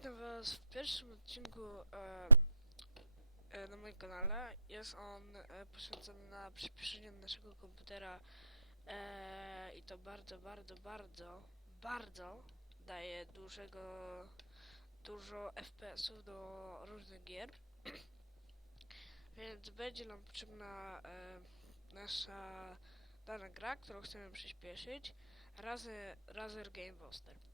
Witam Was w pierwszym odcinku e, e, na moim kanale. Jest on e, poświęcony na przyspieszenie naszego komputera e, i to bardzo, bardzo, bardzo, bardzo daje dużego, dużo FPS-ów do różnych gier. Więc będzie nam potrzebna e, nasza dana gra, którą chcemy przyspieszyć. Razer, Razer Game Buster.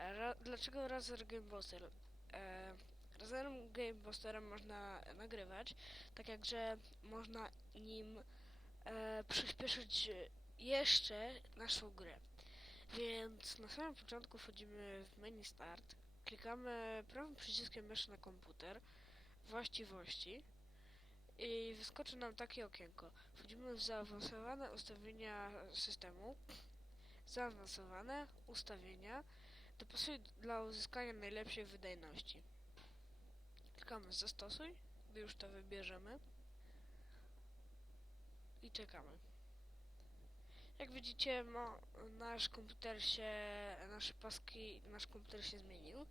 Ra dlaczego Razer Game Buster? E, Razerem Game Busterem można nagrywać, tak jak że można nim e, przyspieszyć jeszcze naszą grę. Więc na samym początku wchodzimy w menu Start, klikamy prawym przyciskiem myszy na komputer, właściwości i wyskoczy nam takie okienko. Wchodzimy w zaawansowane ustawienia systemu, zaawansowane ustawienia, Dopasuj dla uzyskania najlepszej wydajności. Klikamy zastosuj, gdy już to wybierzemy i czekamy. Jak widzicie, mo, nasz komputer się, nasze paski, nasz komputer się zmienił.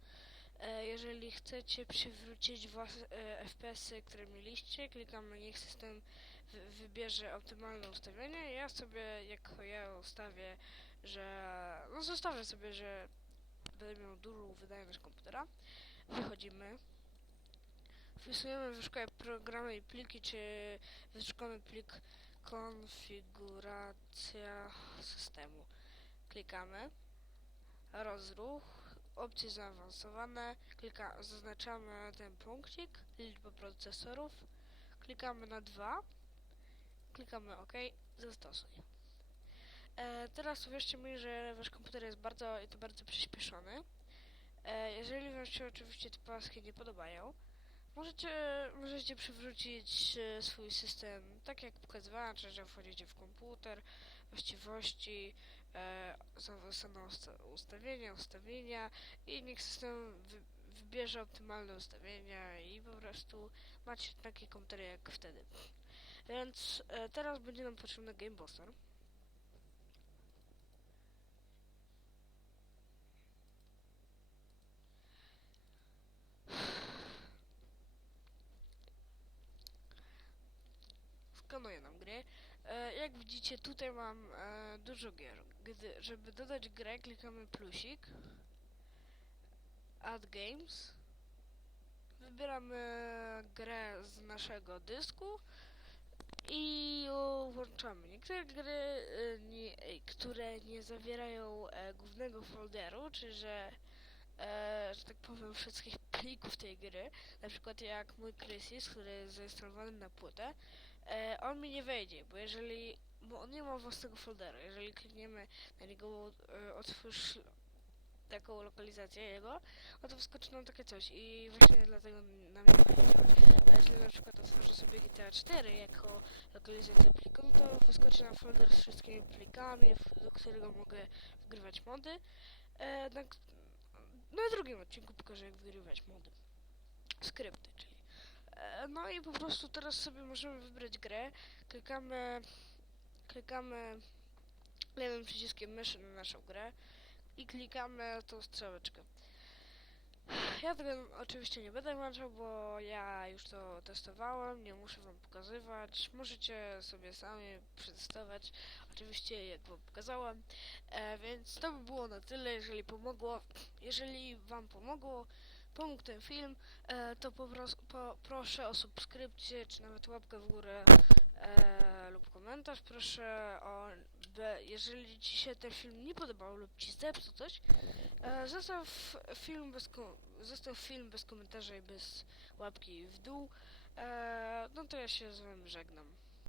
E, jeżeli chcecie przywrócić was, e, FPS-y, które mieliście, klikamy niech system wy, wybierze optymalne ustawienie. Ja sobie, jako ja ustawię, że, no zostawię sobie, że będę miał dużą wydajność komputera. Wychodzimy. Wpisujemy wyszukaj programy i pliki, czy wyszukamy plik konfiguracja systemu. Klikamy. Rozruch. Opcje zaawansowane. Klika, zaznaczamy ten punkcik. Liczba procesorów. Klikamy na 2. Klikamy OK. Zastosuj. Teraz uwierzcie mi, że wasz komputer jest bardzo i to bardzo przyspieszony. E, jeżeli wam się oczywiście te paski nie podobają, możecie, możecie przywrócić e, swój system tak jak pokazywałem, czyli że wchodzicie w komputer, właściwości, e, usta ustawienia, ustawienia i niech system wy wybierze optymalne ustawienia i po prostu macie takie komputery jak wtedy. Więc e, teraz będzie nam potrzebny Game Buster. Skanuję nam gry. E, jak widzicie, tutaj mam e, dużo gier. Gdy, żeby dodać grę, klikamy plusik. Add Games. Wybieramy grę z naszego dysku i włączamy. Niektóre gry, e, nie, które nie zawierają głównego folderu, czy że, że tak powiem, wszystkich plików tej gry, na przykład jak mój Crysis, który jest zainstalowany na płytę, e, on mi nie wejdzie, bo jeżeli, bo on nie ma własnego foldera, jeżeli klikniemy na niego, e, otwórz taką lokalizację jego, no to wyskoczy nam takie coś i właśnie dlatego nam nie jeżeli na przykład otworzę sobie GTA 4 jako lokalizację pliku, no to wyskoczy nam folder z wszystkimi plikami, do którego mogę wgrywać mody. E, na, na drugim odcinku pokażę jak wgrywać mody. Skrypty, no i po prostu teraz sobie możemy wybrać grę. Klikamy, klikamy lewym przyciskiem myszy na naszą grę i klikamy tą strzałeczkę. Ja tego oczywiście nie będę włączał, bo ja już to testowałem, nie muszę wam pokazywać. Możecie sobie sami przetestować, oczywiście jak wam pokazałem. E, więc to by było na tyle, jeżeli pomogło. Jeżeli wam pomogło, pomógł ten film, e, to po, pros- po, proszę o subskrypcję, czy nawet łapkę w górę e, lub komentarz. Proszę o, be, jeżeli ci się ten film nie podobał lub ci zepsuł coś, e, zostaw film bez, zostaw film bez komentarza i bez łapki w dół. E, no to ja się z wami żegnam.